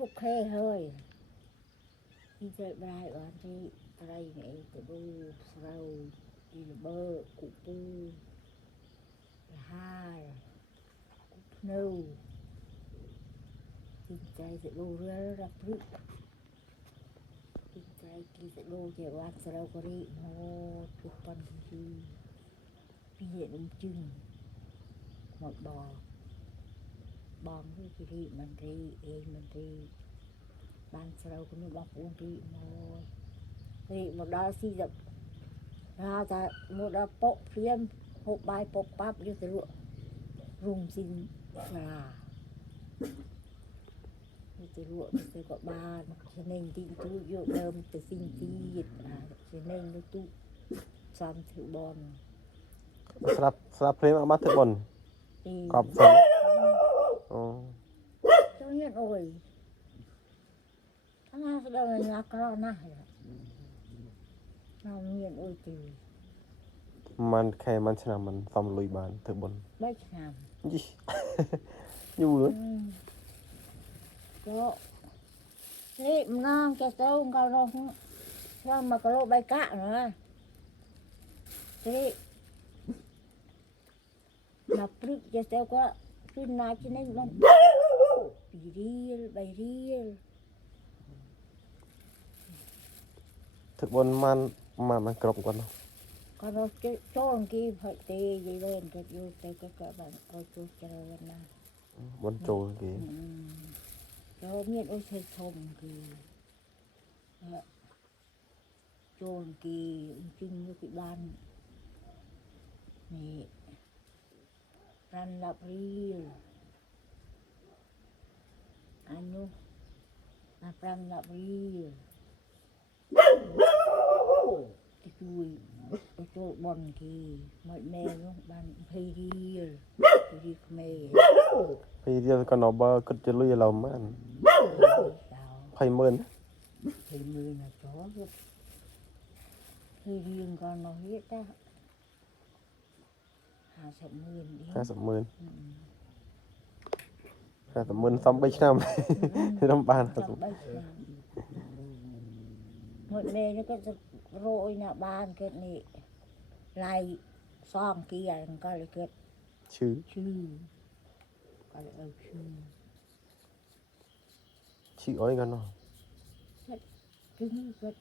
พวกแค่เฮ้ยที่เจอได้วันที่อะไรไงจะดูเราดีเบอร์กุปูห้ากุนูจริงใจจะดูเรื่องรับรู้จริงใจกินจะดูเกี่ยวกับเราก็รีโมทุกปันทีพี่เห็นจึงหมดบองที่รีมันรีเองมันรีบ้านเราก็มีบอกอุ่นรีโมรีหมดได้สิจะเราจะหมดได้โป๊ะเพี้ยนหกใบโป๊ะปั๊บอยู่แต่ละรุมสินสลาอยู่แต่ละแต่ก็บ้านเชนเองที่ตู้เยอะเดิมแต่สิ่งที่เชนเองในตู้ซ้ำถือบอลสลับเพลงเอามาถึงบนกรอบฝนอ๋อเจ้าเนี่ยโอ้ยทั้งนั้นเดินนักร้องน่ะเราเงียบโอ้ยตีมันแค่มันชนะมันซ้ำลุยบานถึงบนไม่ชนะยี่อยู่เลยก็นี่มันนางจะเต้าเขาลงว่ามาก็โลใบกะนะนี่นับปรึกจะเต้าก็ขึ้นนาที่นี่มันปีเรียลใบเรียลถึงบนมันกรอบกว่าเนาะก็เราโจนกี่พอตียีเล่นก็อยู่แต่ก็แบบเอาจุดเจริญนะบนโจกี่เราเมียนโอ้ยชมกี่โจนกี่จริงอยู่ที่บ้านนี่รันลับเรียลอันนู้นมาปรำลับเรียลที่คุยไปโจบอลกี่หมดแม่ลูกบ้านเพลียลเพลียเมย์พี่เดียวกันเอาบ่ก็จะลุยเรามันไพ่เมินเพลีมือนะจ๊อเพลียงก่อนเราเฮ็ดได้50,000ดิ50,000ซ้ำไปឆ្នាំน้ำบานหมดเมย์นี่ก็จะโรยนะบ้านเกิดนี่ลายซ่องเกียร์ก็เลยเกิดชื่อก็เลยเอาชื่ออ้อยกันเนาะคือนี่เกิด